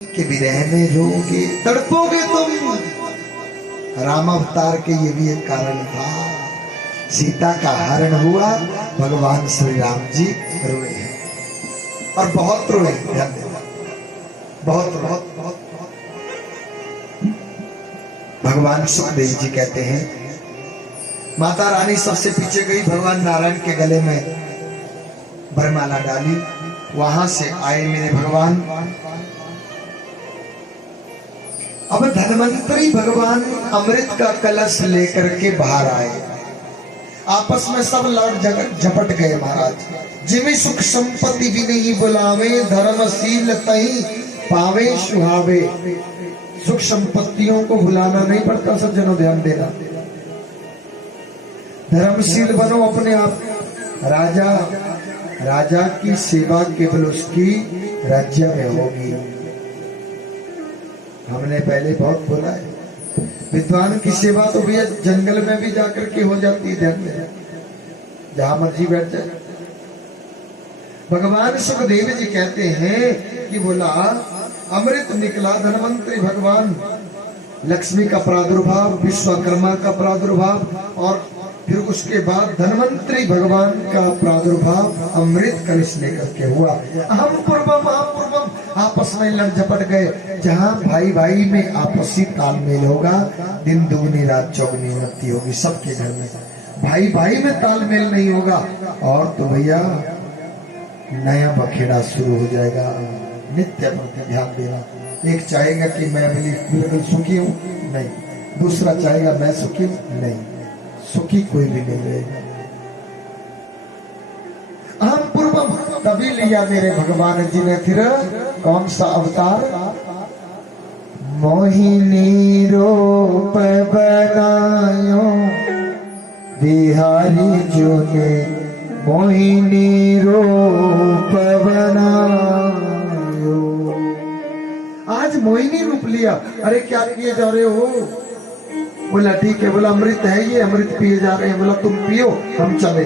के विरह में रोगे तड़पोगे तुम। राम अवतार के ये भी एक कारण था। सीता का हरण हुआ, भगवान श्री राम जी रोए हैं और बहुत रोए। ध्यान देना, बहुत बहुत बहुत बहुत। भगवान सुखदेव जी कहते हैं माता रानी सबसे पीछे गई, भगवान नारायण के गले में वरमाला डाली। वहां से आए मेरे भगवान। अब धन्वंतरी भगवान अमृत का कलश लेकर के बाहर आए। आपस में सब लौट झपट गए महाराज। जिमे सुख संपत्ति भी नहीं बुलावे, धर्मशील तही पावे सुहावे। सुख संपत्तियों को भुलाना नहीं पड़ता सज्जनों, ध्यान देना। धर्मशील बनो अपने आप। राजा की सेवा केवल उसकी राज्य में होगी। हमने पहले बहुत बोला है, विद्वान की सेवा तो भैया जंगल में भी जाकर के हो जाती है, ध्यान में जहां मर्जी बैठ जाए। भगवान सुखदेव जी कहते हैं कि बोला अमृत निकला, धन्वंतरी भगवान, लक्ष्मी का प्रादुर्भाव, विश्वकर्मा का प्रादुर्भाव और फिर उसके बाद धन्वंतरी भगवान का प्रादुर्भाव अमृत कलश लेकर के हुआ। हम पूर्वम आपस में लड़ झपट गए। जहाँ भाई भाई में आपसी तालमेल होगा, दिन दुगनी रात चौगनी उन्नति होगी सबके घर में। भाई भाई में तालमेल नहीं होगा और तो भैया नया बखेड़ा शुरू हो जाएगा। नित्य प्रति ध्यान देना। एक चाहेगा कि मैं बिल्कुल सुखी हूँ, नहीं। दूसरा चाहेगा मैं सुखी हूँ, नहीं। सुखी कोई भी नहीं रहेगा। हम पूर्वम तभी लिया मेरे भगवान जी ने फिर कौन सा अवतार? मोहिनी रूप बनायो बिहारी जो ने मोहिनी रूप बनायो। आज मोहिनी रूप लिया। अरे क्या किए जा रहे हो? बोला ठीक है। बोला अमृत है, ये अमृत पिए जा रहे हैं। बोला तुम पियो, हम चले।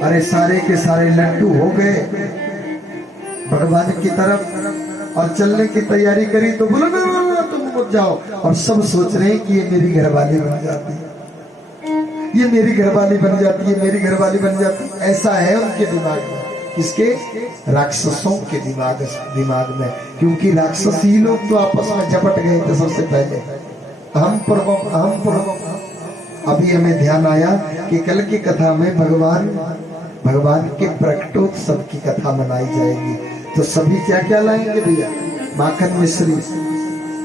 अरे सारे के सारे लड्डू हो गए भगवान की तरफ और चलने की तैयारी करी तो बोला ना तुम मत जाओ। और सब सोच रहे हैं कि ये मेरी घरवाली बन जाती है, ये मेरी घरवाली बन जाती है, मेरी घरवाली बन जाती है। ऐसा है उनके दिमाग में। किसके? राक्षसों के दिमाग में। क्योंकि राक्षसी लोग तो आपस में झपट गए थे सबसे पहले। हम पूर्वम। अभी हमें ध्यान आया कि कल की कथा में भगवान के प्रकटोत्सव की कथा मनाई जाएगी। तो सभी क्या क्या लाएंगे भैया? माखन मिश्री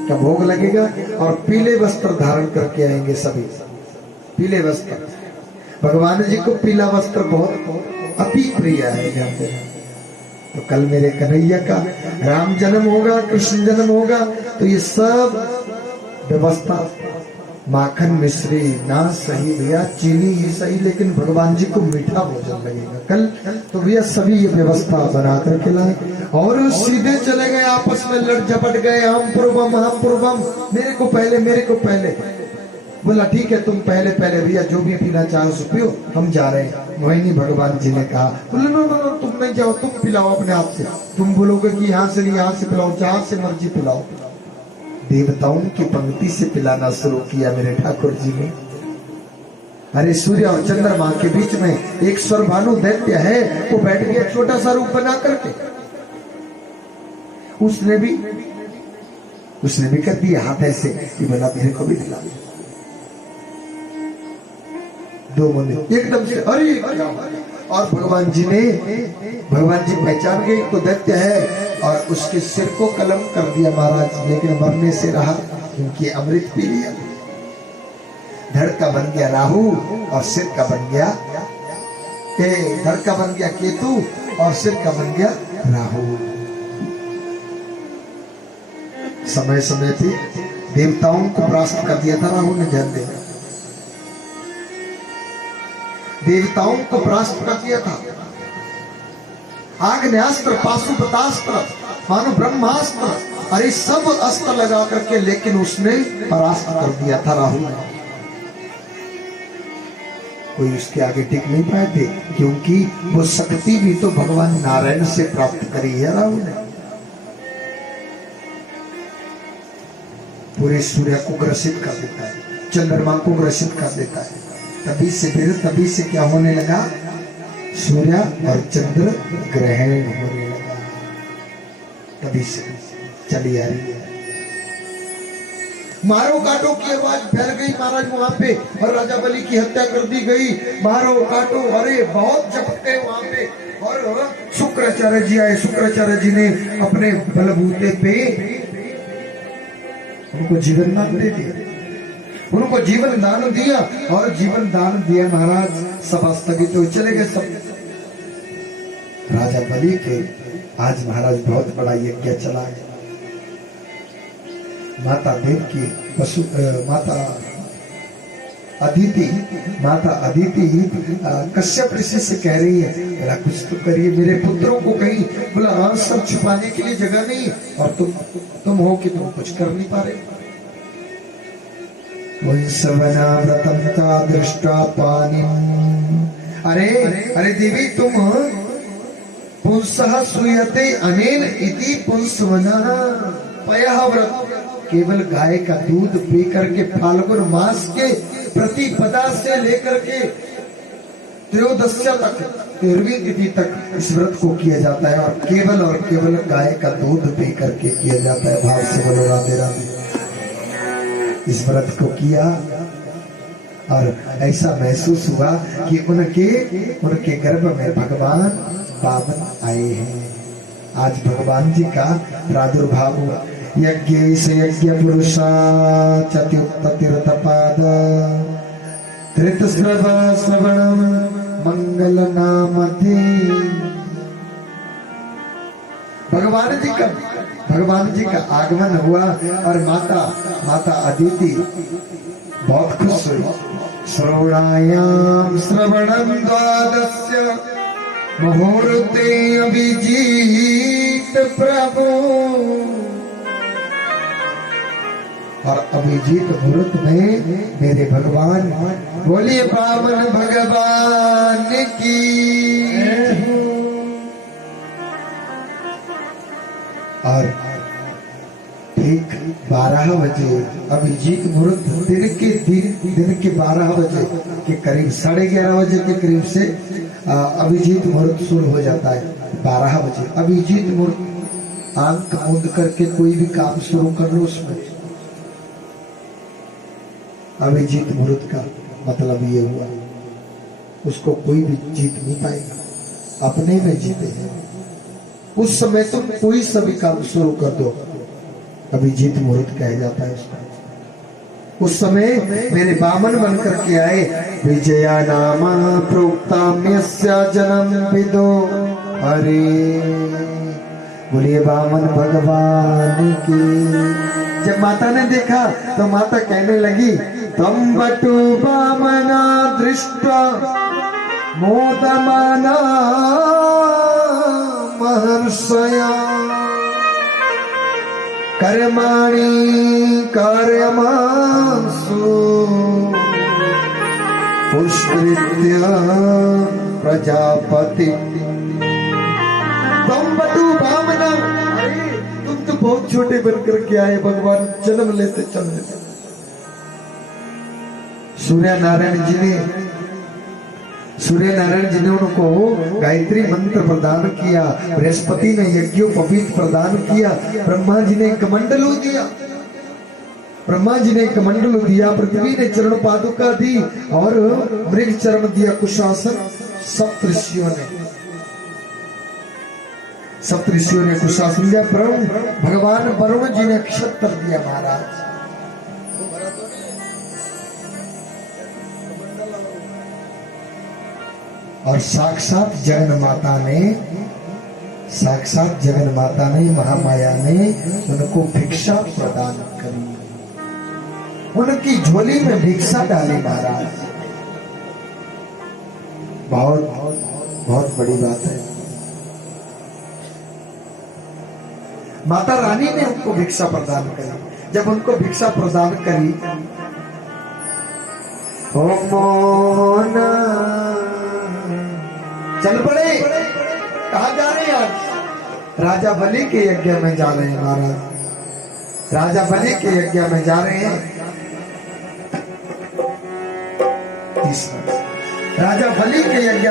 का भोग लगेगा और पीले वस्त्र धारण करके आएंगे सभी। पीले वस्त्र, भगवान जी को पीला वस्त्र बहुत अति प्रिय है, ध्यान देना। तो कल मेरे कन्हैया का राम जन्म होगा, कृष्ण जन्म होगा, तो ये सब व्यवस्था माखन मिश्री ना सही भैया, चीनी ही सही, लेकिन भगवान जी को मीठा भोजन लगेगा कल। तो भैया सभी ये व्यवस्था बना करके लाए और सीधे चले गए। आपस में लड़ झपट गए। हम पूर्वम, मेरे को पहले। बोला ठीक है तुम पहले भैया, जो भी पीना चाहो सो पियो, हम जा रहे हैं। मोहिनी भगवान जी ने कहा बोले नो तुम नहीं जाओ, तुम पिलाओ अपने आप से। तुम बोलोगे कि यहाँ से पिलाओ, जहाँ से मर्जी पिलाओ। देवताओं की पंक्ति से पिलाना शुरू किया मेरे ठाकुर जी ने। अरे सूर्य और चंद्रमा के बीच में एक स्वर भानु दैत्य है, वो बैठ गया छोटा सा रूप बना करके। उसने भी कर दिया हाथ ऐसे कि बोला मेरे को भी दिला। दो मुंडे एकदम से अरे, और भगवान जी पहचान गए तो दैत्य है और उसके सिर को कलम कर दिया महाराज। लेकिन मरने से रहा क्योंकि अमृत पी लिया। धड़ का बन गया राहु और सिर का बन गया धड़ का बन गया केतु और सिर का बन गया राहु। समय पे देवताओं को परास्त कर दिया था राहु ने, ध्यान देना। देवताओं को परास्त कर दिया था। आग्नेयास्त्र, पाशुपतास्त्र, मानो ब्रह्मास्त्र, अरे सब अस्त्र लगा करके, लेकिन उसने परास्त कर दिया था राहु ने। कोई उसके आगे टिक नहीं पाए थे क्योंकि वो शक्ति भी तो भगवान नारायण से प्राप्त करी है राहु ने। पूरे सूर्य को ग्रसित कर देता है, चंद्रमा को ग्रसित कर देता है। तभी से क्या होने लगा, सूर्य और चंद्र ग्रहण होने लगा। तभी से चली आ रही है। मारो काटो की आवाज फैल गई महाराज वहां पे, और राजा बलि की हत्या कर दी गई। मारो काटो, अरे बहुत झपट गए वहां पे। और शुक्राचार्य जी आए। शुक्राचार्य जी ने अपने बलबूते पे उनको जीवन दान दे दिया, उनको जीवन दान दिया। और जीवन दान दिया महाराज, सभा स्थगित हो चले गए सब। राजा बलि के आज महाराज बहुत बड़ा यज्ञ चला है। माता देवकी पशु माता अदिति कश्यप ऋषि से कह रही है, बोला कुछ तो करिए मेरे पुत्रों को कहीं। बोला हाँ, सब छुपाने के लिए जगह नहीं, और तुम हो कि तुम कुछ कर नहीं पा रहे। पुंसवनाव्रतं ता दृष्ट्वा पानिम्। अरे देवी, तुम पुंसः श्रूयते अनेन इति पुंसवनः पयः व्रत। केवल गाय का दूध पी करके फाल्गुन मास के प्रतिपदा से लेकर के त्रयोदश्या तक, 13वीं तिथि तक इस व्रत को किया जाता है। और केवल गाय का दूध पी करके किया जाता है। भाव से बोलो राधे राधे। इस व्रत को किया और ऐसा महसूस हुआ कि उनके गर्भ में भगवान पावन आए हैं। आज भगवान जी का प्रादुर्भाव हुआ। यज्ञ से यज्ञ पुरुषा चतुर्तीर्थपाद श्रवणम मंगल नामधे। भगवान जी का आगमन हुआ और माता अदिति बहुत खुश हुई। श्रवणायाम श्रवणम द्वादस्य मुहूर्ते अभिजीत प्रभु। और अभिजीत मुहूर्त में मेरे भगवान, बोलिए पावन भगवान की। और ठीक 12 बजे अभिजीत मुहूर्त, दिन के 12 बजे के करीब, 11:30 बजे के करीब से अभिजीत मुहूर्त शुरू हो जाता है। 12 बजे अभिजीत मुहूर्त, आंख मूंद करके कोई भी काम शुरू कर लो उसमें। अभिजीत मुहूर्त का मतलब ये हुआ, उसको कोई भी जीत नहीं पाएगा, अपने में जीते हैं। उस समय तुम कोई सभी काम शुरू कर दो, अभिजीत मुहूर्त कहा जाता है उसको। उस समय मेरे बामन बन करके आए। विजया नामा प्रोक्ताम्यस्य जन्म विदो। अरे बोलिए बामन भगवान की। जब माता ने देखा तो माता कहने लगी, तम बटु बामना दृष्ट्वा मोदमाना महर्षया कर्माणि कार्यमांसु पुष्कृत्य प्रजापति। तम बटु बामना, तुम तो बहुत छोटे बनकर के आए, भगवान जन्म लेते चल लेते। सूर्य नारायण जी ने उनको गायत्री मंत्र प्रदान किया, बृहस्पति ने यज्ञोपवीत प्रदान किया, ब्रह्मा जी ने कमंडलू दिया, पृथ्वी ने चरण पादुका दी और मृग चरण दिया कुशासन। सप्तऋषियों ने कुशासन दिया। भगवान वरुण जी ने क्षत्र दिया महाराज। और साक्षात जगन माता ने महामाया ने उनको भिक्षा प्रदान करी, उनकी झोली में भिक्षा डाली महाराज। बहुत बड़ी बात है। माता रानी ने उनको भिक्षा प्रदान करी। जब उनको भिक्षा प्रदान करी, चल पड़े। कहा जा रहे हैं आज? राजा बलि के यज्ञ में जा रहे हैं महाराज। राजा बलि के यज्ञ में जा रहे हैं। राजा बलि के यज्ञ